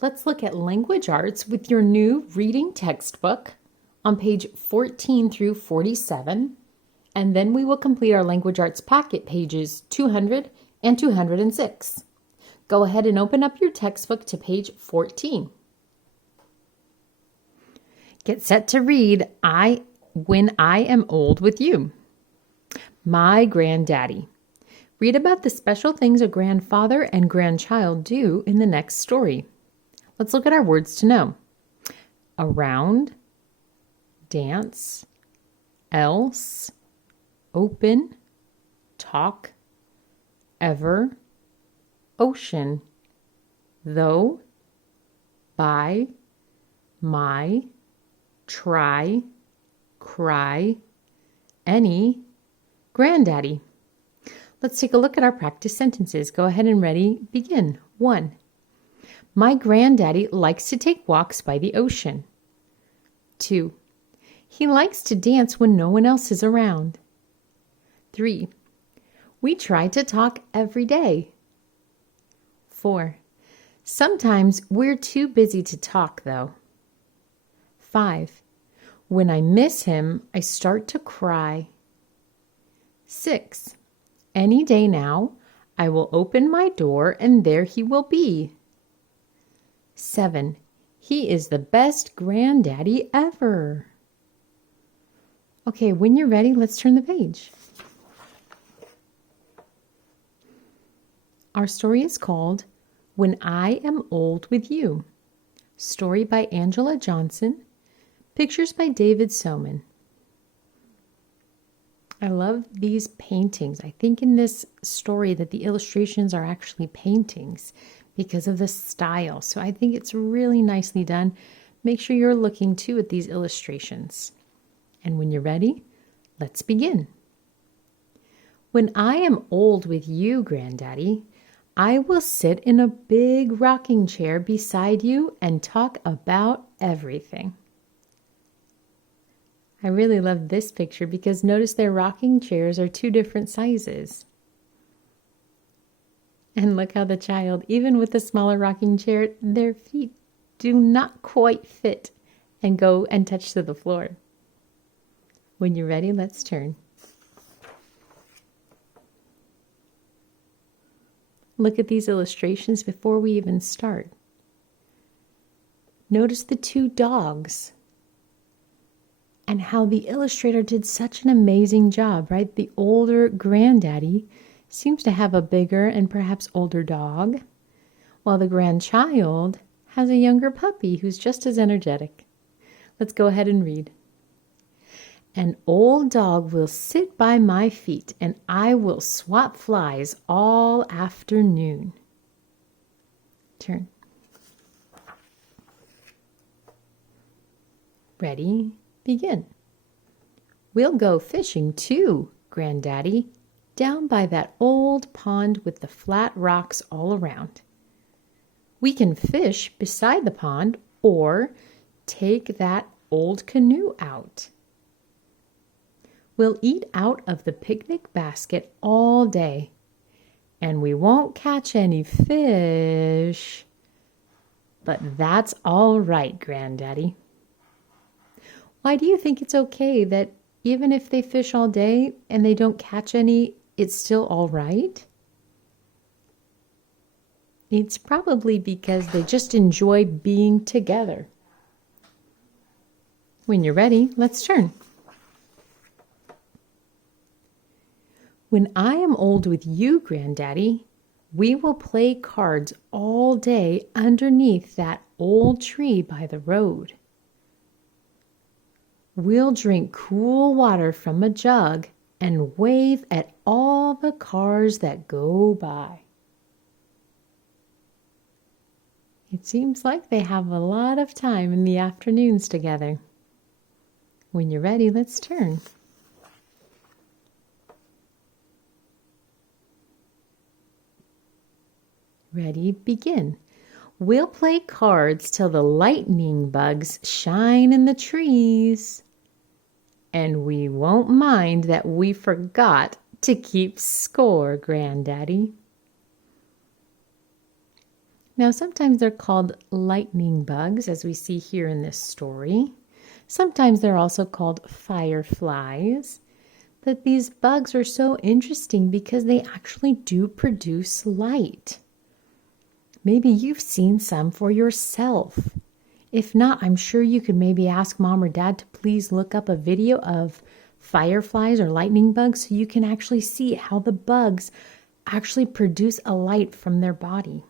Let's look at language arts with your new reading textbook on page 14 through 47, and then we will complete our language arts packet pages 200 and 206. Go ahead and open up your textbook to page 14. Get set to read When I Am Old with You. My Granddaddy. Read about the special things a grandfather and grandchild do in the next story. Let's look at our words to know. Around, dance, else, open, talk, ever, ocean, though, by, my, try, cry, any, granddaddy. Let's take a look at our practice sentences. Go ahead and ready, begin. 1. My granddaddy likes to take walks by the ocean. 2. He likes to dance when no one else is around. 3. We try to talk every day. 4. Sometimes we're too busy to talk, though. 5. When I miss him, I start to cry. 6. Any day now, I will open my door and there he will be. 7. He is the best granddaddy ever. Okay, when you're ready, let's turn the page. Our story is called When I Am Old with You. Story by Angela Johnson. Pictures by David Soman. I love these paintings. I think in this story that the illustrations are actually paintings because of the style. So I think it's really nicely done. Make sure you're looking too at these illustrations. And when you're ready, let's begin. When I am old with you, Granddaddy, I will sit in a big rocking chair beside you and talk about everything. I really love this picture because notice their rocking chairs are two different sizes. And look how the child, even with the smaller rocking chair, their feet do not quite fit and go and touch to the floor. When you're ready, let's turn. Look at these illustrations before we even start. Notice the two dogs. And how the illustrator did such an amazing job, right? The older granddaddy seems to have a bigger and perhaps older dog, while the grandchild has a younger puppy who's just as energetic. Let's go ahead and read. An old dog will sit by my feet, and I will swat flies all afternoon. Turn. Ready? Begin. We'll go fishing too, Granddaddy, down by that old pond with the flat rocks all around. We can fish beside the pond or take that old canoe out. We'll eat out of the picnic basket all day, and we won't catch any fish. But that's all right, Granddaddy. Why do you think it's okay that even if they fish all day and they don't catch any, it's still all right? It's probably because they just enjoy being together. When you're ready, let's turn. When I am old with you, Granddaddy, we will play cards all day underneath that old tree by the road. We'll drink cool water from a jug and wave at all the cars that go by. It seems like they have a lot of time in the afternoons together. When you're ready, let's turn. Ready, begin. We'll play cards till the lightning bugs shine in the trees. And we won't mind that we forgot to keep score, Granddaddy. Now, sometimes they're called lightning bugs, as we see here in this story. Sometimes they're also called fireflies. But these bugs are so interesting because they actually do produce light. Maybe you've seen some for yourself. If not, I'm sure you could maybe ask mom or dad to please look up a video of fireflies or lightning bugs so you can actually see how the bugs actually produce a light from their body.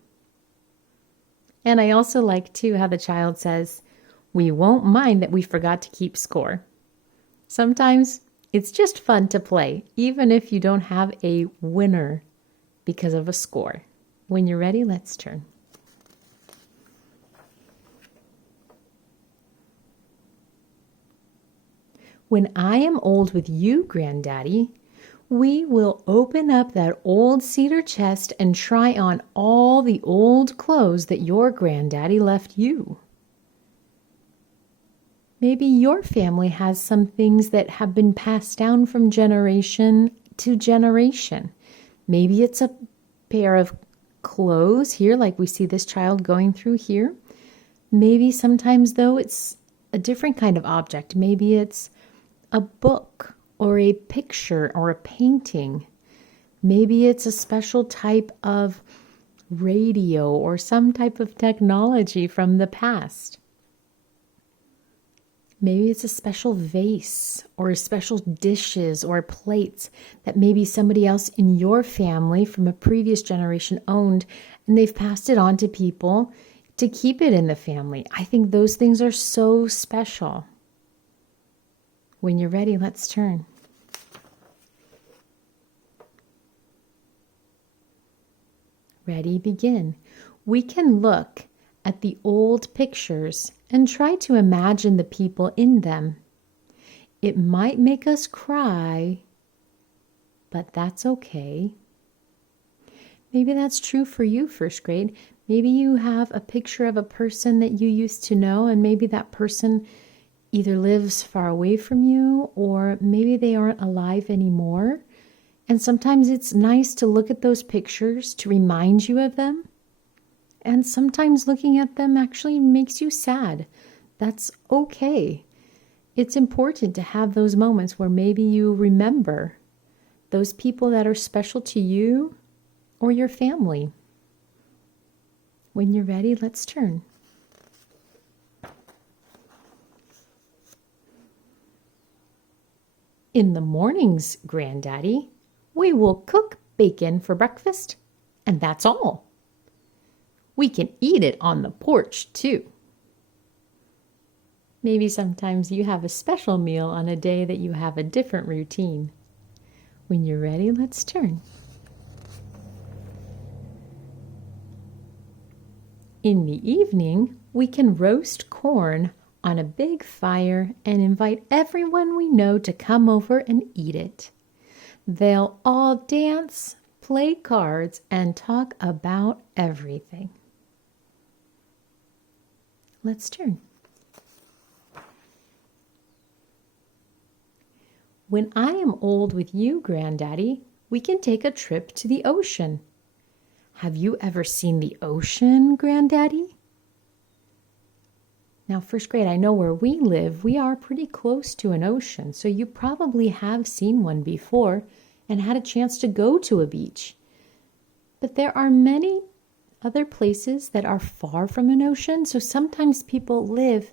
And I also like too how the child says, "We won't mind that we forgot to keep score." Sometimes it's just fun to play, even if you don't have a winner because of a score. When you're ready, let's turn. When I am old with you, Granddaddy, we will open up that old cedar chest and try on all the old clothes that your Granddaddy left you. Maybe your family has some things that have been passed down from generation to generation. Maybe it's a pair of clothes here, like we see this child going through here. Maybe sometimes, though, it's a different kind of object. Maybe it's a book or a picture or a painting. Maybe it's a special type of radio or some type of technology from the past. Maybe it's a special vase or special dishes or plates that maybe somebody else in your family from a previous generation owned, and they've passed it on to people to keep it in the family. I think those things are so special. When you're ready, let's turn. Ready, begin. We can look at the old pictures and try to imagine the people in them. It might make us cry, but that's okay. Maybe that's true for you, first grade. Maybe you have a picture of a person that you used to know, and maybe that person either lives far away from you or maybe they aren't alive anymore. And sometimes it's nice to look at those pictures to remind you of them. And sometimes looking at them actually makes you sad. That's okay. It's important to have those moments where maybe you remember those people that are special to you or your family. When you're ready, let's turn. In the mornings, Granddaddy, we will cook bacon for breakfast, and that's all. We can eat it on the porch, too. Maybe sometimes you have a special meal on a day that you have a different routine. When you're ready, let's turn. In the evening, we can roast corn on a big fire and invite everyone we know to come over and eat it. They'll all dance, play cards, and talk about everything. Let's turn. When I am old with you, Granddaddy, we can take a trip to the ocean. Have you ever seen the ocean, Granddaddy? Now, first grade, I know where we live, we are pretty close to an ocean, so you probably have seen one before and had a chance to go to a beach. But there are many other places that are far from an ocean, so sometimes people live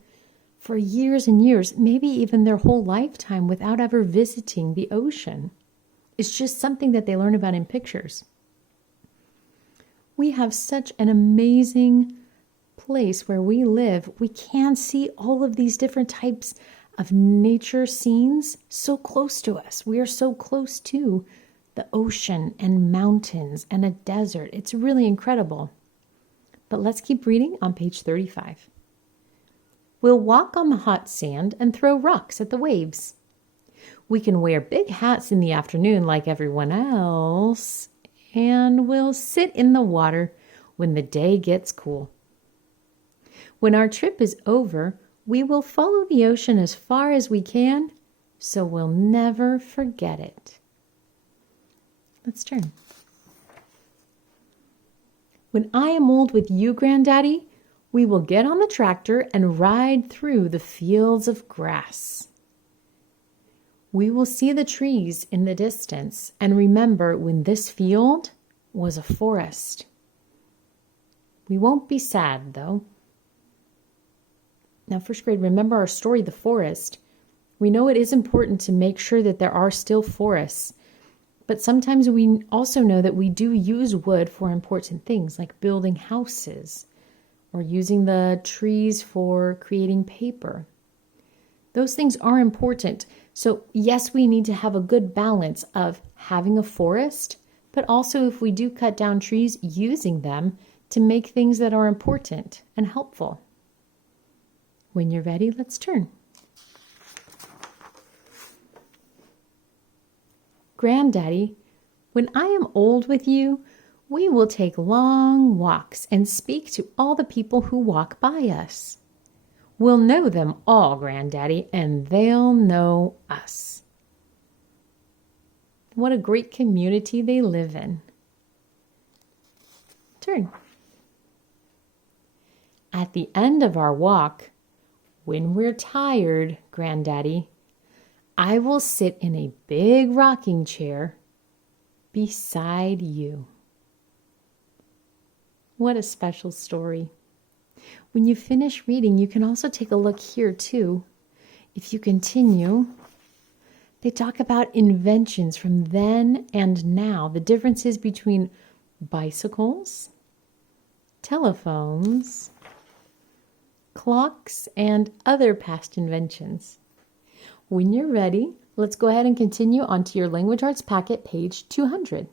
for years and years, maybe even their whole lifetime, without ever visiting the ocean. It's just something that they learn about in pictures. We have such an amazing place where we live. We can see all of these different types of nature scenes so close to us. We are so close to the ocean and mountains and a desert. It's really incredible. But let's keep reading on page 35. We'll walk on the hot sand and throw rocks at the waves. We can wear big hats in the afternoon like everyone else, and we'll sit in the water when the day gets cool. When our trip is over, we will follow the ocean as far as we can, so we'll never forget it. Let's turn. When I am old with you, Granddaddy, we will get on the tractor and ride through the fields of grass. We will see the trees in the distance and remember when this field was a forest. We won't be sad, though. Now, first grade, remember our story, The Forest. We know it is important to make sure that there are still forests, but sometimes we also know that we do use wood for important things like building houses or using the trees for creating paper. Those things are important. So yes, we need to have a good balance of having a forest, but also if we do cut down trees, using them to make things that are important and helpful. When you're ready, let's turn. Granddaddy, when I am old with you, we will take long walks and speak to all the people who walk by us. We'll know them all, Granddaddy, and they'll know us. What a great community they live in. Turn. At the end of our walk, when we're tired, Granddaddy, I will sit in a big rocking chair beside you. What a special story. When you finish reading, you can also take a look here too. If you continue, they talk about inventions from then and now, the differences between bicycles, telephones, clocks, and other past inventions. When you're ready, let's go ahead and continue onto your Language Arts packet, page 200.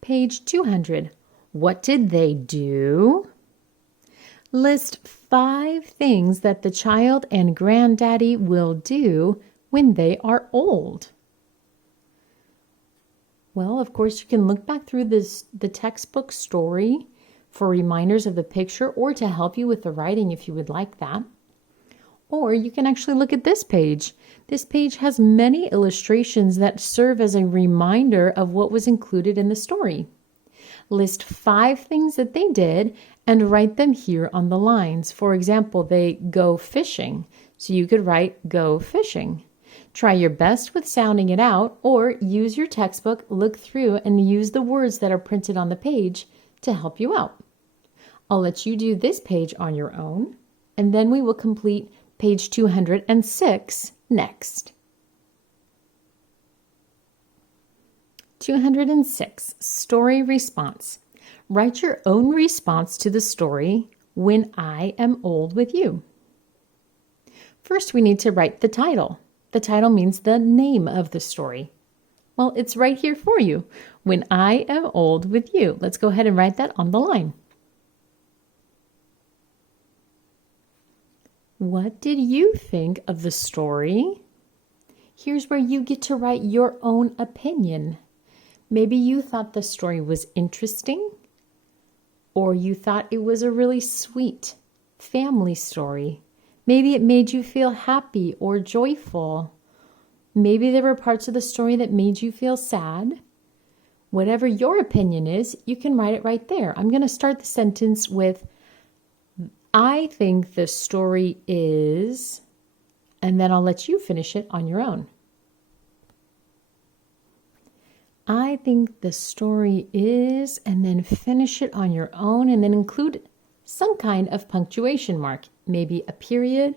Page 200. What did they do? List 5 things that the child and Granddaddy will do when they are old. Well, of course, you can look back through the textbook story for reminders of the picture or to help you with the writing if you would like that. Or you can actually look at this page. This page has many illustrations that serve as a reminder of what was included in the story. List 5 things that they did and write them here on the lines. For example, they go fishing. So you could write go fishing. Try your best with sounding it out or use your textbook, look through and use the words that are printed on the page to help you out. I'll let you do this page on your own and then we will complete page 206 next. 206, story response. Write your own response to the story, When I Am Old with You. First, we need to write the title. The title means the name of the story. Well, it's right here for you. When I Am Old with You. Let's go ahead and write that on the line. What did you think of the story? Here's where you get to write your own opinion. Maybe you thought the story was interesting, or you thought it was a really sweet family story. Maybe it made you feel happy or joyful. Maybe there were parts of the story that made you feel sad. Whatever your opinion is, you can write it right there. I'm going to start the sentence with, I think the story is, and then I'll let you finish it on your own. I think the story is, and then finish it on your own, and then include some kind of punctuation mark, maybe a period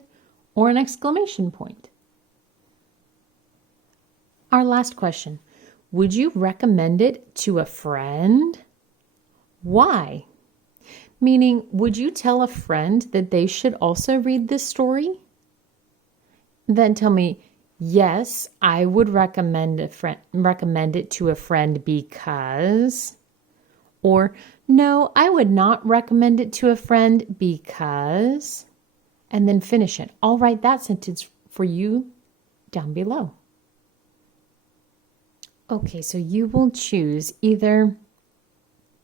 or an exclamation point. Our last question, would you recommend it to a friend? Why? Meaning, would you tell a friend that they should also read this story? Then tell me, yes, I would recommend it to a friend because, or no, I would not recommend it to a friend because, and then finish it. I'll write that sentence for you down below. Okay, so you will choose either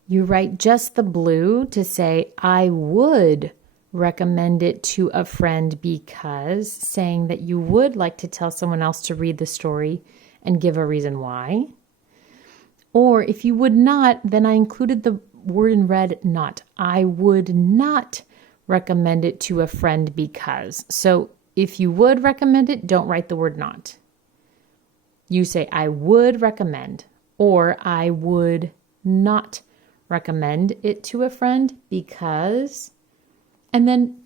you write just the blue to say, I would recommend it to a friend because, saying that you would like to tell someone else to read the story and give a reason why. Or if you would not, then I included the word in red, not. I would not recommend it to a friend because. So if you would recommend it, don't write the word not. You say, I would recommend, or I would not recommend it to a friend because, and then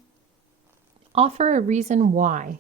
offer a reason why.